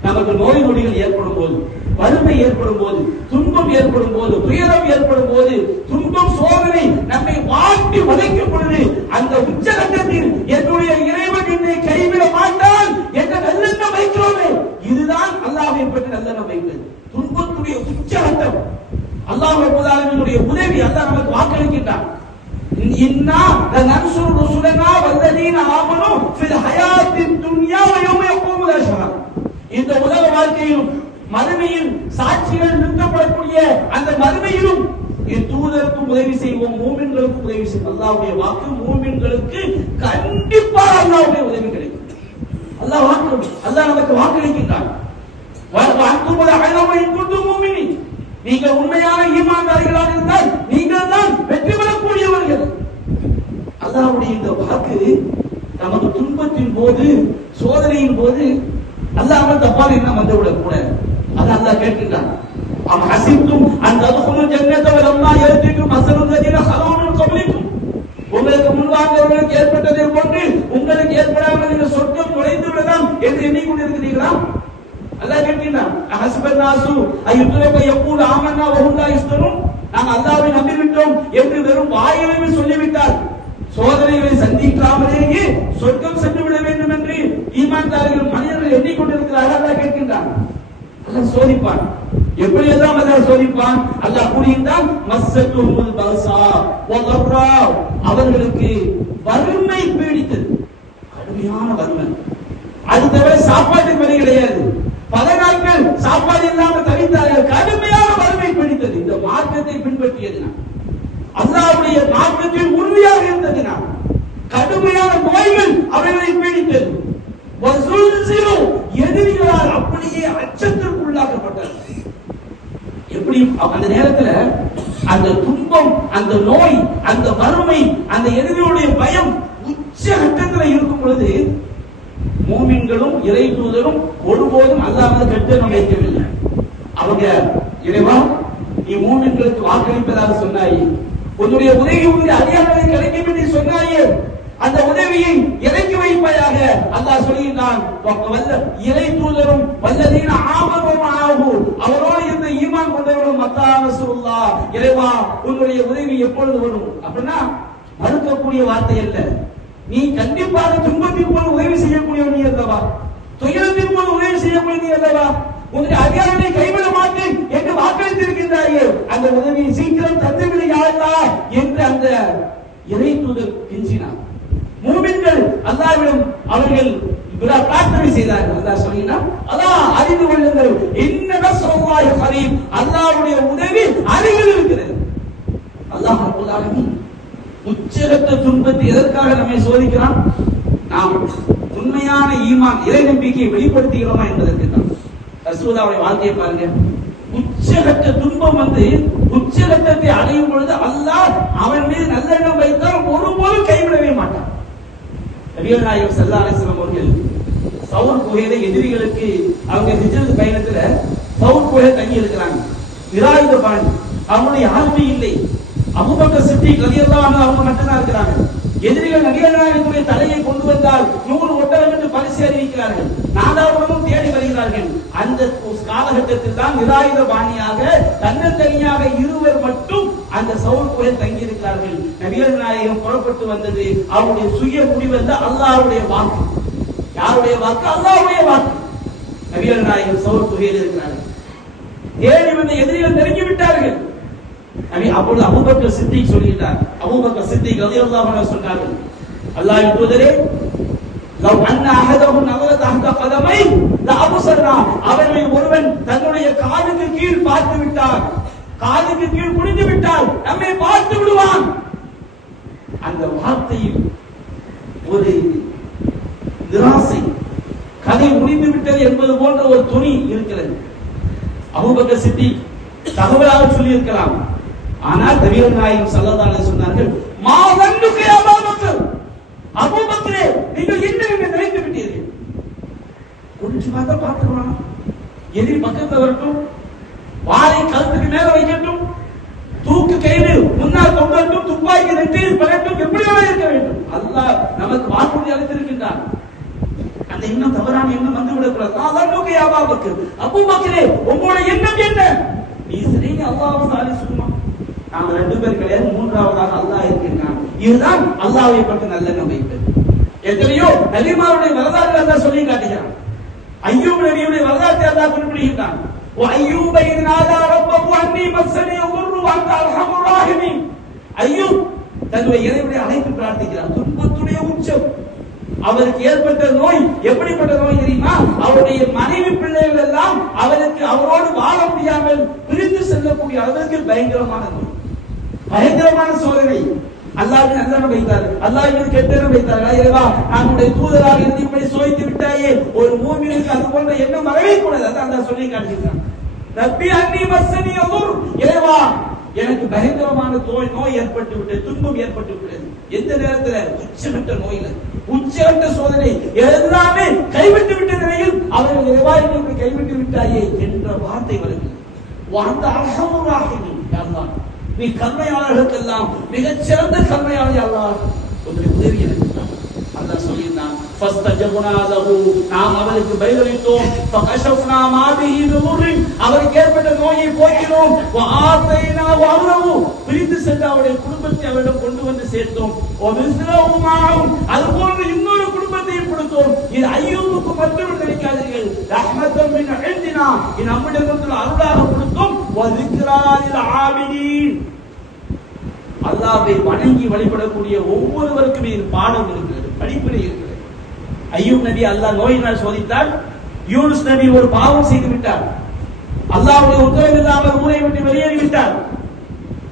நமக்கு நோய் நொடிகள் ஏற்படும் போது, வறுமை ஏற்படும் போது, துன்பம் ஏற்படும் போது, துயரம் ஏற்படும் போது, துன்பம் சோதனை நம்மை வாட்டி உதைக்கும் பொழுது, அந்த உச்சகட்டத்தில் என்னுடைய இறைவன் என்னை கைவிட மாட்டான் என்ற நல்லெண்ணம் வைக்கிறோமே, இதுதான் அல்லாஹ்வை பற்றி நல்லெண்ணம் வைப்பது. துன்பத்துடைய உச்சகட்டம், அல்லாஹ் ரப்பல் ஆலமீனுடைய உதவி அல்லாஹ் நமக்கு வாக்களிக்கின்றான். இன்னா லனன்சுரு ருசுலனா வல்லதீன ஆமனு ஃபில் ஹயாத்தித் துன்யா வ யௌம யகூமுல் அஷ்ஹாத். இந்த உலக வாழ்க்கையிலும் மறுமையில் சாட்சிகள் நிறுத்தப்படக்கூடிய அந்த மறுமையிலும் தூதருக்கும் உதவி செய்வோம், மூமின்களுக்கும் உதவி செய்வோம். அல்லாஹ்வுடைய வாக்கு மூமின்களுக்கு கண்டிப்பாக அல்லாஹ்வுடைய உதவி கிடைக்கும். அல்லாஹ் நமக்கு வாக்களிக்கின்றான். நீங்கள் உண்மையான ஈமான்தாரிகளாக இருந்தால் நீங்கள் தான் வெற்றி பெறக்கூடியவர்கள். அல்லாஹ்வுடைய இந்த வாக்கு நமக்கு துன்பத்தின் போது, சோதனையின் போது அல்லாஹ் தப்பான எண்ணம் வந்துவிடக் கூடாது. அதான் அல்லாஹ் கேட்கின்றான், அம் ஹஸிப்தும் அன் ததுகுலுல் ஜன்னத வலம்மா யஅதிகும் மஸலுல் லதீன ஹலூ மின் கப்லிக்கும், உங்களுக்கு முன்வாங்கவர்களுக்கு ஏற்பட்டதை போன்று உங்களுக்கு ஏற்படாமல் நீங்கள் சொர்க்கம் நுழைந்து விடலாம் என்று எண்ணிக்கொண்டிருக்கிறீர்களா? அல்லாஹ் கேட்கின்றான், அஹஸ்பன்னாசு அய்யுத்ரக யகூல் ஆமன்னா வஹும் லா யஸ்தரூன், நாம் அல்லாஹ்வை நம்பிவிட்டோம் என்று வெறும் வாயிலே சொல்லிவிட்டால், சோதனைகளை சந்திக்காமலேயே சொர்க்கம் சென்று விட வேண்டும் என்று ஈமான்தாரிகள் மனிதர்கள் எண்ணிக்கொண்டிருக்கிறார்கள். அல்லாஹ் கேட்கின்றான், அல்லாஹ் சோதிப்பான். எப்படியெல்லாம் அல்லாஹ் சோதிப்பான்? அல்லாஹ் கூறுகின்றான், மஸ்ஸத்துஹுல் பஸா வதர்ரா, அவர்களுக்கு வறுமை பீடித்தது, கடுமையான வறுமை. அது தவிர சாப்பாட்டுக்கு வழி கிடையாது. பல நாட்கள் சாப்பாடு இல்லாமல் தவித்தார்கள். கடுமையான வறுமை பிடித்தது. இந்த மார்க்கத்தை பின்பற்றியதுனா, அல்லாஹ்வுடைய மார்க்கத்தில் உறுதியாக இருந்ததுனா, கடுமையான நோய்கள் அவர்களை பீடித்தது. எதிரிகளால் அப்படியே அச்சத்திற்கு உள்ளாக்கப்பட்டார்கள். எப்படி அந்த நேரத்தில் அந்த துன்பம், அந்த நோய், அந்த வறுமை, அந்த எதிரியுடைய பயம் உச்சகட்டத்தில் இருக்கும் பொழுது மூமின்களும் இறை தூதரும் ஒருபோதும் அல்லாஹ்வை கட்டணம் வைக்கவில்லை. அவங்க, இறைவா நீ மூமின்களுக்கு வாக்களிப்பதாக சொன்னாயே, உன்னுடைய உதவி உன்னுடைய அடியார்களை கிடைக்கும் என்று சொன்னாயே, அந்த உதவியை இறக்கி வைப்பாயாக. அல்லாஹ் சொல்கிறான், இறை தூதரும் வல்லதீன ஆமனு மஅஹு, அவரோடு இருந்த ஈமான் கொண்டவர்களும் மத்தா நஸ்ருல்லாஹ், இறைவா உன்னுடைய உதவி எப்பொழுது வரும்? அப்படின்னா மறுக்கக்கூடிய வார்த்தை அல்ல. நீ கண்டிப்பாக துன்பத்தின் போது உதவி செய்யக்கூடியவன் நீ அல்லவா, துயரத்தின் போது உதவி செய்யக்கூடிய நீ அல்லவா, உன்னுடைய அதிகாரத்தை கைவிட மாட்டேன் என்று வாக்களித்திருக்கின்றாயே, அந்த உதவியை சீக்கிரம் தந்துவிடு யா அல்லாஹ் என்று அந்த இறை தூதர் கெஞ்சினார். மூமின்கள் அல்லாஹ்விடம் அவர்கள் பிரார்த்தனை செய்தார்கள். அல்லாஹ் சொல்கிறான், அல்லாஹ் அறிந்து கொள்ளுங்கள், இன்ன நஸ்ருல்லாஹி கரீம், அல்லாஹ்வுடைய உதவி அருகில் இருக்கிறது. அல்லாஹ் ரப்பல் ஆலமீன் உச்சகட்ட துன்பத்தை எதற்காக நம்மை சோதிக்கிறான்? நாம் உண்மையான ஈமான் இறை நம்பிக்கையை வெளிப்படுத்துகிறோமா என்பதற்கு தான். ரசூலுல்லாஹ்வுடைய வாழ்க்கையை பாருங்க. உச்சகட்ட துன்பம் வந்து உச்சகட்டத்தை அடையும் பொழுது அல்லாஹ் அவன் மீது நல்லெண்ணம் வைத்தால் ஒருபோதும் கைவிடவே மாட்டான். நபிகள் நாயகம் ஸல்லல்லாஹு அலைஹி வஸல்லம் அவர்கள் சவுர் குகையில எதிரிகளுக்கு அவங்க ஹிஜ்ரத் பயணத்துல சவுர் குகையில தங்கி இருக்கிறாங்க. நிராயுத பாணி, அவங்களுடைய யாருமே இல்லை. அபூபக்கர் சித்திக் ரலியல்லாஹு அன்ஹு அவங்க மட்டும்தான் இருக்கிறாங்க. எதிரிகள் நபிகள் நாயகத்துடைய தலையை கொண்டு வந்தால் 100 ஒட்டகம் என்று பரிசு அறிவிக்கிறார்கள். நாலாவதும் தேடி வருகிறார்கள். அந்த காலகட்டத்தில் தான் நிராயுத பாணியாக தன்னந்தனியாக இருவர் மட்டும் அந்த சவுர் குகையில் தங்கி இருக்கிறார்கள். நபிகள் நாயகம் புறப்பட்டு வந்தது அவருடைய சுய முடிவல்ல, அல்லாஹ்வுடைய வாக்கு. யாருடைய வாக்கு? அல்லாஹ்வுடைய வாக்கு. நபிகள் நாயகம் சவுர் குகையில் இருக்கிறார்கள். தேடி வந்த எதிரிகள் நெருங்கி விட்டார்கள். அப்பொழுது அபூபக்கர் சித்திக் சொல்கிறார். அபூபக்கர் சித்திக் ரலியல்லாஹு அன்ஹு சொன்னார்கள், அல்லாஹ்வின் தூதரே, லவ் அன்ன அஹதஹு நஸர தஹத கதமை லஅப்ஸர்னா, அவர்களில் ஒருவன் தன்னுடைய காலுக்கு கீழ் பார்த்து விட்டார், காலுக்கு கீழ் குனிந்து விட்டால் நம்மை பார்த்து விடுவான். அந்த வார்த்தையில் ஒரு நிராசை, கதை முடிந்து விட்டது என்பது போன்ற ஒரு துணி இருக்கிறது. அபூபக்கர் சித்திக் தகவலாக சொல்லி இருக்கலாம். ஆனால் நபிகள் நாயகம் ஸல்லல்லாஹு அலைஹி வஸல்லம் சொன்னார்கள், மா வன்னுக யா அபூபக்கர், அபூபக்கரே நீங்கள் என்ன நினைத்து விட்டீர்கள்? கொஞ்சமா தான் பார்த்துக்கலாம், எதிரி பக்கத்துல வரட்டும், வாளை கழுத்துக்கு மேல வைக்கட்டும், தூக்கு கயிறு முன்னால் தொங்கட்டும், துப்பாக்கி நெற்றியில் படட்டும், எப்படியாக இருக்க வேண்டும். அல்லாஹ் நமக்கு வாக்குறுதி அளித்திருக்கின்றான். அந்த எண்ணம் தவறான எண்ணம் வந்து விடக்கூடாது. மா வன்னுக யா அபூபக்கர், அபூபக்கரே உங்களுடைய எண்ணம் என்ன? நீ சரிங்க அல்லாஹ் சாலி சும்மா, நாம 2 பேர் கிடையாது, மூன்றாவதாக அல்லாஹ் இருக்கின்றான். இதுதான் அல்லாஹ்வை பற்றி நல்லெண்ணம் வைப்பது. எத்தனையோ நபிமாருடைய வரலாறு அல்லாஹ் சொல்லி காட்டுகிறான். அய்யூப் நபியுடைய வரலாற்றை அல்லாஹ் குறிப்பிடுகிறான். வ அய்யூப இன் நாதா ரப்பஹு அன்னி மஸ்ஸனி யதுர்ரு வ அன்த அர்ஹமுர் ராஹிமீன். அய்யூப் தன்னுடைய இறைவனை அழைத்து பிரார்த்திக்கிறார். துன்பத்துடைய உச்சம். அவருக்கு ஏற்பட்ட நோய் எப்படிப்பட்ட நோய் தெரியுமா? அவருடைய மனைவி பிள்ளைகள் எல்லாம் அவருக்கு அவரோடு வாழ முடியாமல் பிரிந்து செல்லக்கூடிய அளவிற்கு பயங்கரமான நோய், பயங்கரமான சோதனை. அல்லாஹ்வை நல்லெண்ணம் வைத்தார், அல்லாஹ்வை கெட்டெண்ணம் வைத்தார். இறைவா நம்முடைய தூதராக இருந்து இப்படி சோதித்து விட்டாயே, ஒரு மூமினுக்கு அது போன்ற எண்ணம் வரவே கூடாது. அதான் அல்லாஹ் சொல்லி காட்டுகிறான். ரப்பி அன்னி மஸ்ஸனி யதுர், இறைவா எனக்கு பயங்கரமான நோய் ஏற்பட்டு விட்டது, துன்பம் ஏற்பட்டு விட்டது. எந்த நேரத்துல? உச்சகட்ட நோயில, உச்சகட்ட சோதனை, எல்லாமே கைவிட்டு விட்ட நிலையில் அவர்கள் இறைவாய்க்கு கைவிட்டு விட்டாயே என்ற வார்த்தை வருகிறது. அந்த அர்ஹமுர் ராஹிமீன், அல்லாஹ் நீ கருணையாளர்களுக்கெல்லாம் மிகச்சிறந்த கருணையாளர். அல்லாஹ் உங்களுடைய உதவி எனக்கு அல்லாஹ் சொல்லியிருந்தான். ஃபஸ்தஜப்னா லஹு, நாம் அவருக்கு பதிலளித்தோம். ஃபகஷஃப்னா மா பிஹி மின், அவருக்கு ஏற்பட்ட நோயை போக்கினோம். வஆதைனா வஅஹ்லஹு, பிரிந்து சென்ற அவருடைய குடும்பத்தை அவரிடம் கொண்டு வந்து சேர்த்தோம். வமிஸ்லஹு மஅஹும், அதுபோன்று இன்னொரு குடும்பத்தையும் கொடுத்தோம். இது அய்யூபுக்கு மட்டும் நினைக்காதீர்கள், ரஹ்மத்தன் மின் இந்தினா, இது நம்மிடமிருந்து அருளாக கொடுத்தோம். வذிக்ரா லில் ஆபிதீன், அல்லாஹ்வை வணங்கி வழிபடக்கூடிய ஒவ்வொருவருக்கும் இது பாடம் இருக்கிறது, படிப்பினை இருக்கிறது. அய்யூப் நபி அல்லாஹ் நோயினால் சோதித்தார். யூனுஸ் நபி ஒரு பாவம் செய்து விட்டார். அல்லாஹ்வுடைய உத்தரவில்லாமல் ஊரை விட்டு வெளியேறிவிட்டார்.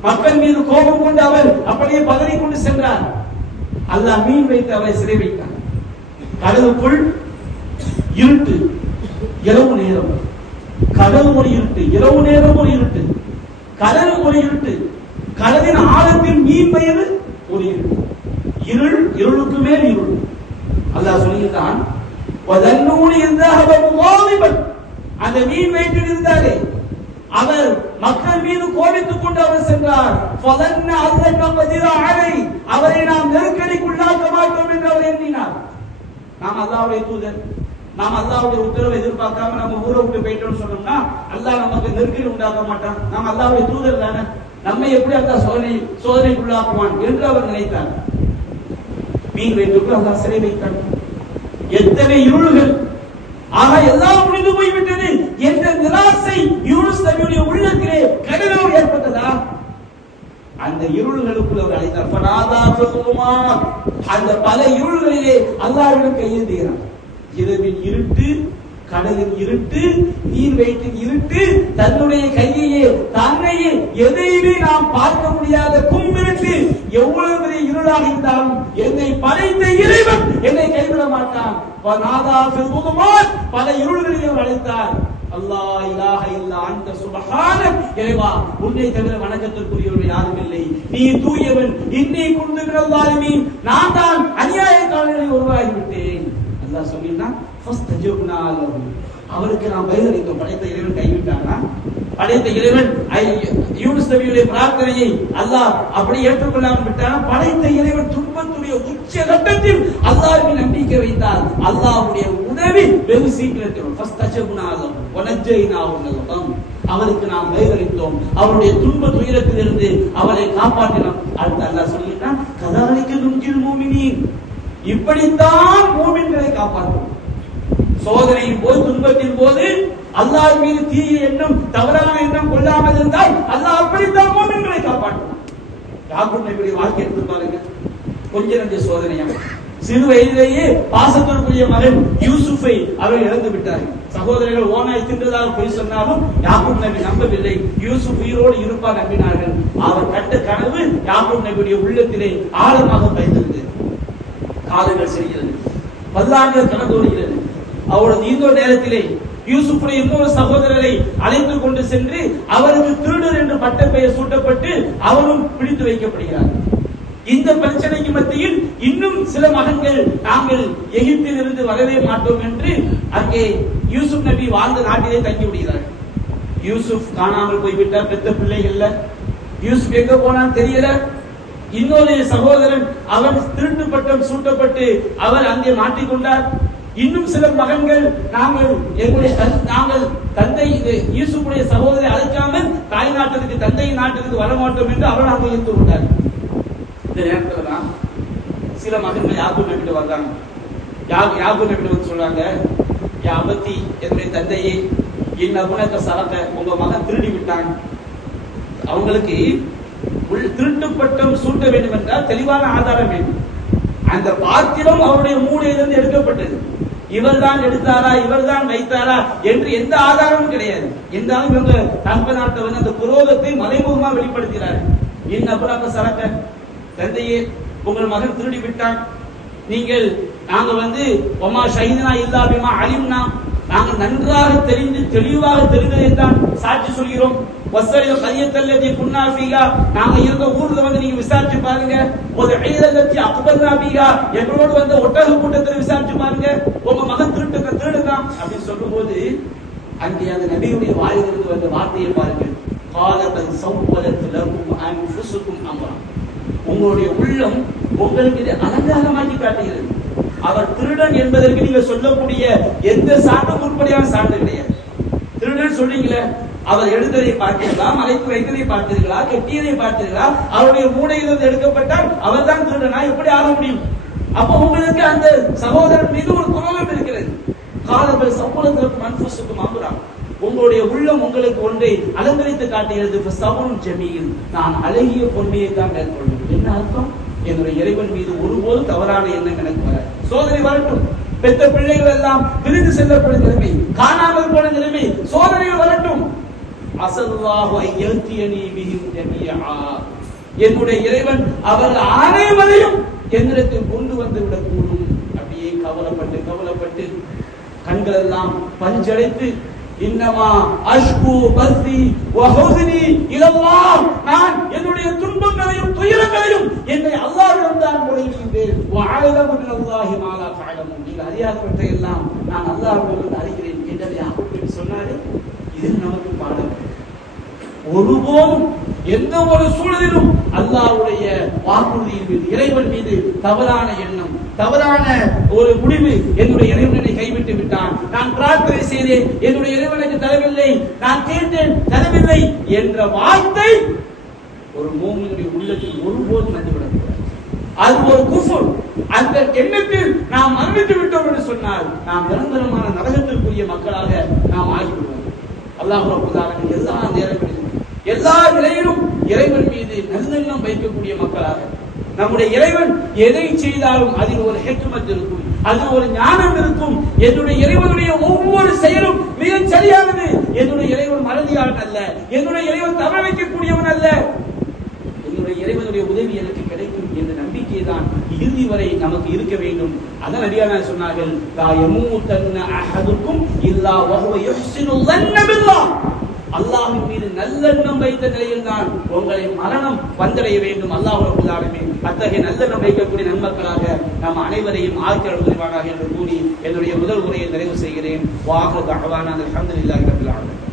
மக்கள் மீது கோபம் கொண்டு அவர் அப்படியே பதறிக் கொண்டு சென்றார். அல்லாஹ் மீன் வைத்து அவரை சிறை வைத்தார். கடலுக்குள் இருட்டு, இரவு நேரம், கடல் ஒரு இருட்டு, இரவு நேரம் ஒரு இருட்டு, கடல் ஒரு இருட்டு, கடலின் ஆழத்தில் மீன் வயது ஒரு இருள், இருள், இருளுக்கு மேல் இருள். அல்லாஹ் சொல்லுகிறான், அந்த மீன் வயிற்றில் இருந்தாரே அவர் மக்கள் மீது கோபித்துக் கொண்டு அவர் சென்றார். அவரை நாம் நெருக்கடிக்குள்ளாக்க மாட்டோம் என்று அவர் எண்ணினார். நாம் அல்லாஹ்வுடைய தூதர், நாம் அல்லாஹ்வுடைய உத்தரவை எதிர்பார்க்காம நம்ம ஊரை விட்டு போயிட்டோம்னு சொன்னோம்னா அல்லாஹ் நமக்கு நெருக்கடி உண்டாக்க மாட்டான். நாம் அல்லாஹ்வுடைய தூதர் தானே, நம்மை எப்படி அல்லாஹ் சோதனைக்குள்ளாக்குவான் என்று அவர் நினைத்தார். மீன் வயிற்றுக்குள் அல்லாஹ் சிறை வைத்தார். எத்தனை இருள்கள், ஆக எல்லாம் முடிந்து போய்விட்டது என்ற நிராசை யூனுஸ் நபியுடைய உள்ளத்திலே கடுமையாக ஏற்பட்டதா? அந்த இருள்களுக்குள் அவர் அழைத்தார். அந்த பல இருள்களிலே அல்லாஹ்விடம் கையேந்துகிறார். இரவின் இருட்டு, கடலின் இருட்டு, நீர் வயிற்றின் இருட்டு, தன்னுடைய கையையே தன்னையே எதையுமே நாம் பார்க்க முடியாத கும்பிருட்டு, எவ்வளவு பெரிய இருளாக இருந்தாலும் என்னை படைத்த இறைவன் என்னை கைவிட மாட்டான். பல இருள்களில் அவர் அழைத்தார். அல்லாஹ் இலாஹ இல்லா அன்த சுப்ஹானக், இறைவா உன்னை தவிர வணக்கத்திற்குரியவர் யாரும் இல்லை, நீ தூயவன். இன்னி குன்து மினல் ஸாலிமீன், நான் தான் அநியாயக்காரர்களில் ஒருவராகிவிட்டேன். அல்லாஹ் சொல்லினா ஃபஸ்தஜப்னா லஹு, அவருக்கு நாம் பதிலளித்தோம். படைத்த இறைவன் கைவிட்டானா? படைத்த இறைவன் யூனுஸ் நபியுடைய பிரார்த்தனையை அல்லாஹ் அப்படி ஏற்றுக்கொள்ளாமல் விட்டானா? படைத்த இறைவன் துன்பத்துடைய உச்ச கட்டத்தில் அல்லாஹ்வின் நம்பிக்கை வைத்தார். அல்லாஹ்வுடைய உதவி வெகு சீக்கிரத்தில் ஃபஸ்தஜப்னா லஹு வனஜ்ஜைனாஹு மினல் கம், அவருக்கு நாம் பதிலளித்தோம், அவருடைய துன்ப துயரத்திலிருந்து அவரை காப்பாற்றினோம். அடுத்து அல்லாஹ் சொல்லிட்டான், கதாலிக நுன்ஜில் மூமினீன், இப்படித்தான் மூமின்களை காப்பாற்றும். சோதனையின் போது, துன்பத்தின் போது அல்லாஹ் மீது தீய எண்ணம், தவறான எண்ணம் கொள்ளாமல் இருந்தால் அல்லாஹ் அப்படித்தான் மூமின்களை காப்பாற்றுவான். யாக்கூப் நபியுடைய வாழ்க்கை எடுத்து பாருங்க, கொஞ்ச நஞ்ச சோதனையா. சிறு வயதிலேயே பாசத்திற்குரிய மகன் யூசுஃபை அவர் இழந்து விட்டார்கள். சகோதரர்கள் ஓனாய் தின்றதாக போய் சொன்னாலும் யாக்கூப் நபி நம்பவில்லை. யூசுப் உயிரோடு இருப்பார் நம்பினார்கள். அவர் கண்ட கனவு யாக்கூப் நபியுடைய உள்ளத்திலே ஆழமாக பதிந்திருந்தது. காலங்கள் செல்கிறது, பல்லாண்டுகள் கடந்தோடுகிறது. அவரது இன்னொரு நேரத்திலே யூசுஃபுடைய இன்னொரு சகோதரரை அழைத்து கொண்டு சென்று அவருக்கு திருடர் என்று பட்ட பெயர் சூட்டப்பட்டு அவரும் பிடித்து வைக்கப்படுகிறார். இந்த பிரச்சனைக்கு மத்தியில் இன்னும் சில மகன்கள் நாங்கள் எகிப்தில் இருந்து வரவே மாட்டோம் என்று அங்கே யூசுப் நபி வாழ்ந்த நாட்டிலே தங்கி விடுகிறார்கள். யூசுப் காணாமல் போய்விட்டார், பெத்த பிள்ளைகள்ல. யூசுப் எங்க போனான்னு தெரியல. இன்னொரு சகோதரன் அவர் திருட்டு பட்டம் சூட்டப்பட்டு அவர் அங்கே மாட்டிக்கொண்டார். இன்னும் சில மகன்கள் நாங்கள் தந்தை யூசுஃபுடைய சகோதரை அழைக்காமல் தாய் நாட்டுக்கு தந்தை நாட்டுக்கு வரமாட்டோம் என்று அவர் அங்கே இருந்து கொண்டார். இந்த நேரத்தில் தான் சில மகன்கள் யாக்கூப் நபிட்ட வர்றாங்க. யாக்கூப் நபிட்ட வந்து சொல்றாங்க, யா அபத்தி, என்னுடைய தந்தையே, என் அபுனக்க சரக்க, உங்க மகன் திருடி விட்டான். அவங்களுக்கு திருட்டு பட்டம் சூட்ட வேண்டும் என்றால் தெளிவான ஆதாரம் வேண்டும். அந்த பாத்திரம் அவருடைய மூளையிலிருந்து எடுக்கப்பட்டது. இவர்தான் எடுத்தாரா, இவர்தான் வைத்தாரா என்று எந்த ஆதாரமும் கிடையாது. இருந்தாலும் இவங்க தம்ப நாட்டை வந்து அந்த குரோதத்தை மறைமுகமாக வெளிப்படுத்துகிறார். என் அபுனக்க சரக்க, தந்தையே உங்கள் மகன் திருடி விட்டான். நாங்கள் வந்து ஒமா ஷஹீதுனா இல்லா பிமா அலிம்னா, நாங்கள் நன்றாக தெரிந்து தெளிவாக தெரிந்ததை தான் சாட்சி சொல்கிறோம். வஸ்ஸலிய கரியத்தல்லதி குன்னா ஃபீஹா, நாங்க இருந்த ஊர்ல வந்து நீங்க விசாரிச்சு பாருங்க. ஒரு ஐலத்தி அக்பர்னா ஃபீஹா, எங்களோடு வந்த ஒட்டக கூட்டத்தில் விசாரிச்சு பாருங்க. உங்க மகன் திருடுதான் அப்படின்னு சொல்லும்போது அங்கே அந்த நபியுடைய வாயிலிருந்து வந்த வார்த்தையை பாருங்க. காலகன் சௌவலத் லகும் அன்ஃபுசுகும் அம்ரா, உங்களுடைய உள்ளம் உங்களுக்கு அலங்காரமாக்கி காட்டுகிறது. அவர் திருடன் என்பதற்கு நீங்க சொல்லக்கூடிய எந்த சான்றும் உருப்படியான சான்று கிடையாது. திருடன் சொல்றீங்களே, அவர் எடுத்ததை பார்த்தீர்களா, மலைக்கு வைத்ததை பார்த்தீர்களா, கெட்டியதை பார்த்தீர்களா, அவருடைய மூடையிலிருந்து எடுக்கப்பட்டால் அவர் தான் திருடனா எப்படி ஆக முடியும்? அப்ப உங்களுக்கு அந்த சகோதரன் மீது ஒரு குரோதம் இருக்கிறது. காலபல் சம்பளத்திற்கு மன்புசுக்கும் ஆகுறான். உங்களுடைய உள்ளம் உங்களுக்கு ஒன்றை அலங்கரித்து காட்டுகிறது. சபுன் ஜமீல், நான் அழகிய பொன்மையை தான் மேற்கொள்ளும். என்ன அர்த்தம்? என்னுடைய இறைவன் மீது ஒருபோது தவறான எண்ணம் எனக்கு வர. சோதனை வரட்டும், பெற்ற பிள்ளைகள் எல்லாம் பிரிந்து செல்லக்கூடிய நிலைமை, காணாமல் போன நிலைமை, சோதனைகள் வரட்டும். அஸல்லாஹு அய்யத்தியனி பிஹிம் ஜமீஆ, என்னுடைய இறைவன் அவர்கள் அனைவரையும் என்னிடத்தில் கொண்டு வந்து விடக்கூடும். அப்படியே கவலைப்பட்டு கண்கள் எல்லாம் பஞ்சடைத்து, இன்னமா அஷ்கு பஸ்தி வஹுஸ்னி இலல்லாஹ், நான் என்னுடைய துன்பங்களையும் துயரங்களையும் என்னை அல்லாஹ்விடம் தான் முறையிடுகிறேன். வஅலமு பில்லாஹி மா லா தஅலமூன், நீங்கள் அறியாதவற்றை எல்லாம் நான் அல்லாஹ்விடம் அறிகிறேன் என்று யாக்கூப் சொன்னாரே. இது நமக்கு பாடம். ஒருபோதும் எந்த ஒரு சூழலிலும் அல்லாஹ்வுடைய வாக்குறுதியின் மீது, இறைவன் மீது தவறான எண்ணம், தவறான ஒரு முடிவு, என்னுடைய இறைவனை கைவிட்டு விட்டான், நான் பிரார்த்தனை செய்தேன், என்னுடைய இறைவனுக்கு தரவில்லை, நான் கேட்டேன் தரவில்லை என்ற வார்த்தை ஒரு மூமினுடைய உள்ளத்தில் ஒருபோதும் வந்துவிடக்கூடாது. அது ஒரு குஃபர். அந்த எண்ணத்தில் நாம் மரணித்து விட்டோம் என்று சொன்னால் நாம் நிரந்தரமான நரகத்திற்குரிய மக்களாக நாம் ஆகிவிடுவோம். அல்லாஹ் ரப்பல் ஆலமீன் எல்லா நேரங்களிலும் எல்லா நிலையிலும் இறைவன் மீது நல்லெண்ணம் வைக்கக்கூடிய மக்களாக, நம்முடைய இறைவன் எதை செய்தாலும் அதில் ஒரு ஹிக்மத் இருக்கும், அதில் ஒரு ஞானம் இருக்கும். என்னுடைய இறைவனுடைய ஒவ்வொரு செயலும் மிகச் சரியானது. என்னுடைய இறைவன் மறதியாளன் அல்ல, என்னுடைய இறைவன் தவற வைக்கக்கூடியவன் அல்ல. என்னுடைய இறைவனுடைய உதவி எனக்கு கிடைக்கும் என்ற நம்பிக்கை தான் இறுதி வரை நமக்கு இருக்க வேண்டும். அதான் நபியார் சொன்னார்கள், லா யமூதன்ன அஹதுக்கும் இல்லா வஹுவ யுஹ்சினு ظن பில்லாஹ், அல்லாஹ்வின் மீது நல்லெண்ணம் வைத்த நிலையில் தான் உங்களை மரணம் வந்தடைய வேண்டும். அல்லாஹ் ரப்பல் ஆலமீன் அத்தகைய நல்லெண்ணம் வைக்கக்கூடிய நன்மக்களாக நாம் அனைவரையும் ஆக்கிரல் புரிவானாக என்று கூறி என்னுடைய முதல் உரையை நிறைவு செய்கிறேன். வாஹிரு தஅவானா அல்ஹம்துலில்லாஹி ரப்பில் ஆலமீன்.